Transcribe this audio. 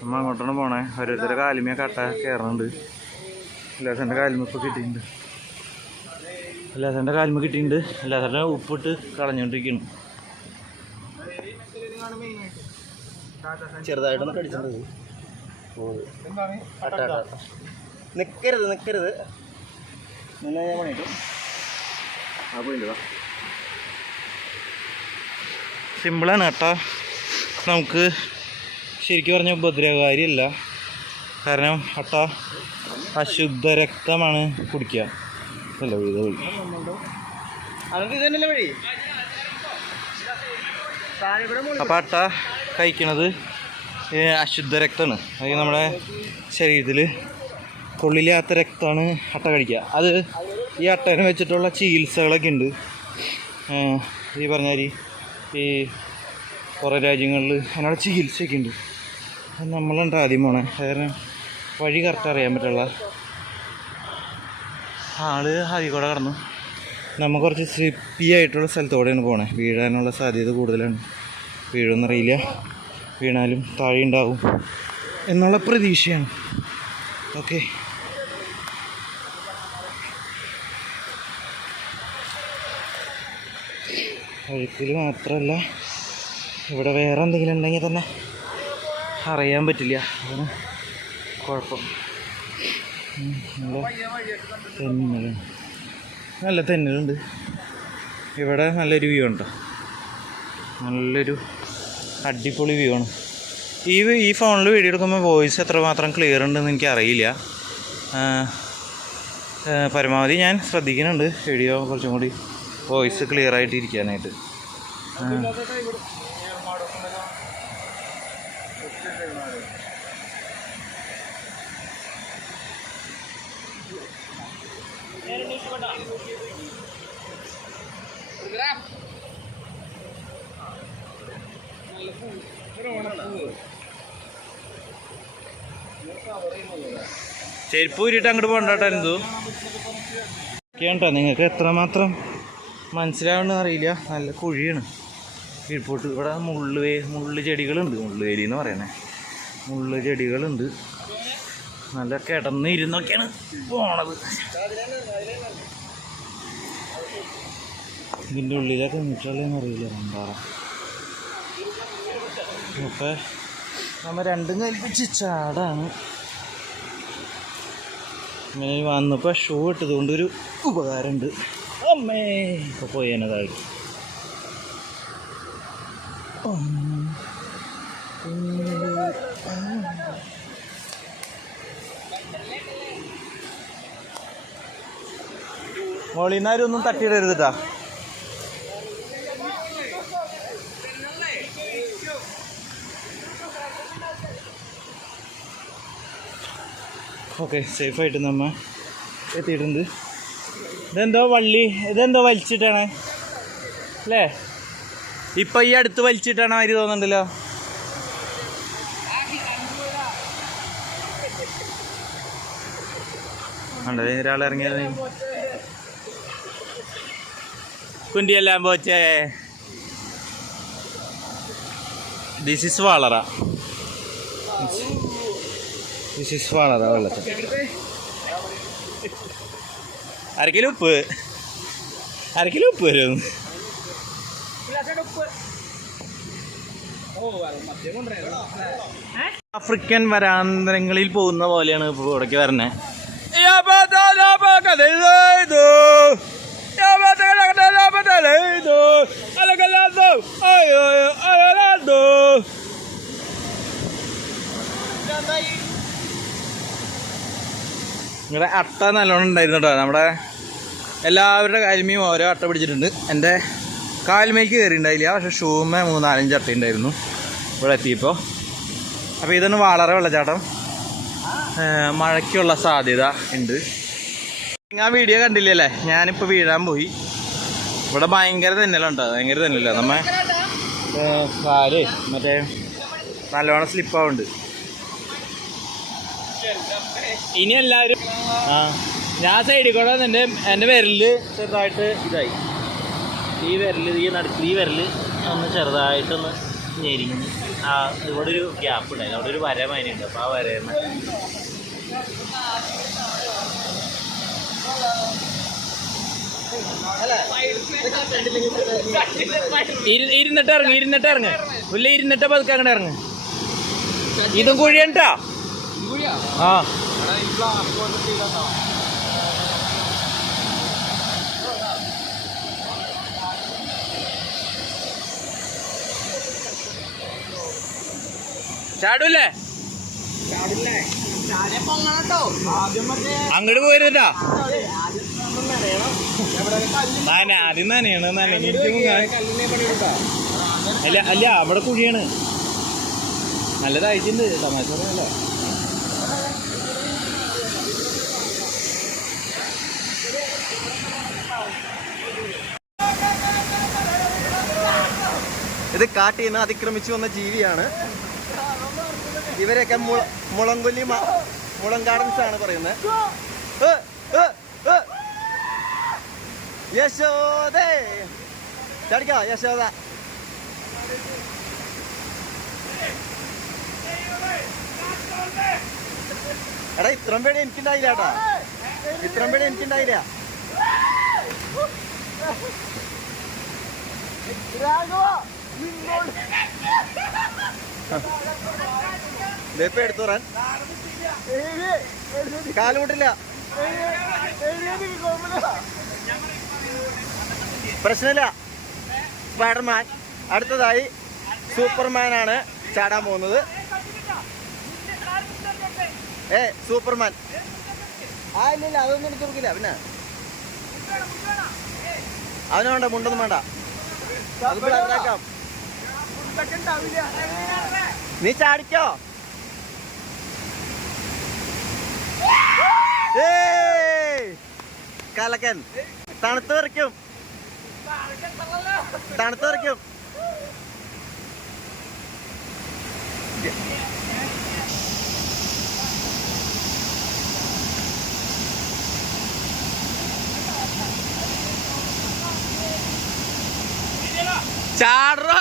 നമ്മ അങ്ങോട്ടാണ് പോണേ. ഓരോരുത്തരുടെ കാലിമേ കട്ട കയറുന്നുണ്ട് എല്ലാസന്റെ കാലിമ ഇപ്പൊ കിട്ടിയിട്ടുണ്ട്. എല്ലാസന്റെ കാലിമ കിട്ടിയിട്ടുണ്ട്. എല്ലാസന്റെ ഉപ്പിട്ട് കളഞ്ഞോണ്ടിരിക്കുന്നു. ചെറുതായിട്ടൊന്ന് കടിച്ചിട്ടുണ്ട്. നിക്കരുത് നിക്കരുത്. നിന്ന് ഞാൻ പണിയിട്ടു ആ സിമ്പിളാണ് കേട്ടോ. നമുക്ക് ശരിക്കും പറഞ്ഞാൽ ഉപദ്രവകാരിയല്ല. കാരണം അട്ട അശുദ്ധ രക്തമാണ് കുടിക്കുക. അല്ല വഴി വഴി. അപ്പം അട്ട കഴിക്കണത് അശുദ്ധ രക്തമാണ്. അതായത് നമ്മുടെ ശരീരത്തിൽ കൊള്ളില്ലാത്ത രക്തമാണ് അട്ട കഴിക്കുക അത് ഈ അട്ടനെ വെച്ചിട്ടുള്ള ചികിത്സകളൊക്കെ ഉണ്ട്. ഈ പറഞ്ഞാൽ ഈ കുറേ രാജ്യങ്ങളിൽ അതിനുള്ള ചികിത്സയൊക്കെ ഉണ്ട്. അത് നമ്മളുണ്ട് ആദ്യം പോണേ. കാരണം വഴി കറക്റ്റ് അറിയാൻ പറ്റുള്ള ആൾ ആദ്യം കൂടെ കടന്നു. നമ്മൾ കുറച്ച് സ്ലിപ്പി ആയിട്ടുള്ള സ്ഥലത്തോടെയാണ് പോണേ. വീഴാനുള്ള സാധ്യത കൂടുതലാണ്. വീഴുമെന്നറിയില്ല വീണാലും താഴെ ഉണ്ടാവും എന്നുള്ള പ്രതീക്ഷയാണ്. ഓക്കെ. ഒഴുക്കിൽ മാത്രമല്ല ഇവിടെ വേറെ എന്തെങ്കിലും ഉണ്ടെങ്കിൽ തന്നെ അറിയാൻ പറ്റില്ല. അതാണ് കുഴപ്പം. നല്ല തെന്നലുണ്ട് നല്ല തെന്നലുണ്ട് ഇവിടെ നല്ലൊരു വ്യൂ ഉണ്ട്. നല്ലൊരു അടിപൊളി വ്യൂ ആണ്. ഈ ഈ ഫോണിൽ വീഡിയോ എടുക്കുമ്പോൾ വോയിസ് എത്രമാത്രം ക്ലിയർ ഉണ്ടെന്ന് എനിക്ക് അറിയില്ല. പരമാവധി ഞാൻ ശ്രദ്ധിക്കുന്നുണ്ട്. വീഡിയോ കുറച്ചും കൂടി വോയിസ് ക്ലിയർ ആയിട്ട് ഇരിക്കാനായിട്ട്. ചെരുപ്പ് ഊരിട്ട് അങ്ങോട്ട് പോകണ്ടോ എന്തോ കേട്ടോ നിങ്ങൾക്ക് എത്രമാത്രം മനസ്സിലാവണമെന്ന് അറിയില്ല. നല്ല കുഴിയാണ്. കീഴ്പോട്ട് ഇവിടെ മുള്ള് വേ മുള്ള് ചെടികളുണ്ട്. മുള്ള് വേലി എന്ന് പറയണേ മുള്ള് ചെടികളുണ്ട്. നല്ല കിടന്ന് ഇരുന്നൊക്കെയാണ് പോണത്. ഇതിന്റെ ഉള്ളിലൊക്കെ നിന്നിട്ടുള്ളതെന്ന് അറിയില്ല. രണ്ടാറ അപ്പോൾ നമ്മൾ രണ്ടും കൽപ്പിച്ച് ചാടാണ്. ഇങ്ങനെ വന്നപ്പോൾ ഷൂ ഇട്ടതുകൊണ്ടൊരു ഉപകാരമുണ്ട്. അമ്മേ ഇപ്പോൾ പോയേനെ താഴെ മോളിന്നാരും ഒന്നും തട്ടിയിടരുതിട്ടാ ഓക്കെ സേഫായിട്ട് നമ്മ എത്തിയിട്ടുണ്ട്. ഇതെന്തോ വള്ളി ഇതെന്തോ വലിച്ചിട്ടാണ്. അല്ലേ? ഇപ്പൊ ഈ അടുത്ത് വലിച്ചിട്ടാണ് അവർ തോന്നുന്നുണ്ടല്ലോ? ഉണ്ടേ ഒരാൾ ഇറങ്ങിയത്. കുണ്ടിയെല്ലാം പോച്ചേ. ദിസ് ഇസ് വളറ ദിസ് ഇസ് വളറ വെള്ളത്തിൽ അരക്കിലോ ഉപ്പ്? അരക്കിലോ ഉപ്പ് വരും ആഫ്രിക്കൻ വരാന്തരങ്ങളിൽ പോകുന്ന പോലെയാണ് ഇപ്പോൾ ഇവിടേക്ക് വരണേ. നിങ്ങളുടെ അട്ട നല്ലോണം ഉണ്ടായിരുന്നു കേട്ടോ നമ്മുടെ എല്ലാവരുടെ കാൽമയും ഓരോ അട്ട പിടിച്ചിട്ടുണ്ട്. എന്റെ കാൽമേക്ക് ഉണ്ടായില്ല പക്ഷെ ഷൂമേ മൂന്നാലഞ്ച് അട്ട ഉണ്ടായിരുന്നു. ഇവിടെ എത്തിയപ്പോൾ അപ്പോൾ ഇതൊന്ന് വളരെ വെള്ളച്ചാട്ടം. മഴയ്ക്കുള്ള സാധ്യത ഉണ്ട്. ഞാൻ വീഡിയോ കണ്ടില്ലല്ലേ? ഞാനിപ്പോൾ വീഴാൻ പോയി. ഇവിടെ ഭയങ്കര തെന്നലുണ്ട്. ഭയങ്കര തെന്നല നമ്മ കാൽ മറ്റേ നല്ലോണം സ്ലിപ്പാവുണ്ട് ഇനി എല്ലാവരും ആ ഞാൻ സൈഡിൽ കൂടെ എന്റെ എന്റെ വിരൽ ചെറുതായിട്ട് ഇതായി. ഈ വിരൽ ഈ നടുക്ക് ഈ വിരൽ ഒന്ന് ചെറുതായിട്ടൊന്ന് ഞെരിഞ്ഞ് ആ ഇവിടെ ഒരു ഗ്യാപ്പ് ഉണ്ടായിരുന്നു. അവിടെ ഒരു വര മാതിരിയുണ്ട് അപ്പോൾ ആ വരയാണ് ഇരുന്നിട്ട് ഇറങ്ങ് ഇരുന്നിട്ട് ഇറങ്ങ്. പുല്ല ഇരുന്നിട്ട് പതുക്കെ അങ്ങനെ ഇറങ്ങ്. ഇതും കുഴിയണ്ടാ? ആ. ചാടൂല്ലേ? അങ്ങോട്ട് പോയിരുട്ടാ ആദ്യം തന്നെയാണ് അല്ല അല്ല അവിടെ കുഴിയാണ്. നല്ലതായിട്ടുണ്ട് തമാശ പറഞ്ഞല്ലോ ഇത് കാട്ടിൽ നിന്ന് അതിക്രമിച്ചു വന്ന ജീവിയാണ്. ഇവരെയൊക്കെ മുള- മുളങ്കൊല്ലി മുളങ്കാടൻസ് ആണ് പറയുന്നത്. യശോദേ. ചടിക്കോ യശോദ. എടാ ഇത്രയും പേടി എനിക്കുണ്ടായില്ല കേട്ടോ. ഇത്രയും പേടി എനിക്കുണ്ടായില്ല. ഇപ്പൊ എടുത്തു എടുത്തോറാൻ കാലുമുട്ടില്ല പ്രശ്നമില്ല. സ്പൈഡർമാൻ അടുത്തതായി സൂപ്പർമാൻ ആണ് ചാടാൻ പോകുന്നത്. ഏ സൂപ്പർമാൻ. ആ ഇല്ല അതൊന്നും എനിക്ക് കൊടുക്കില്ല പിന്നെ. അവനെ വേണ്ട മുണ്ടൊന്നും വേണ്ട. അത് നീ ചാടിക്കോ! കലക്കൻ തണുത്ത് പറിക്കും. തണുത്ത് പറിക്കും. ചാടറോ?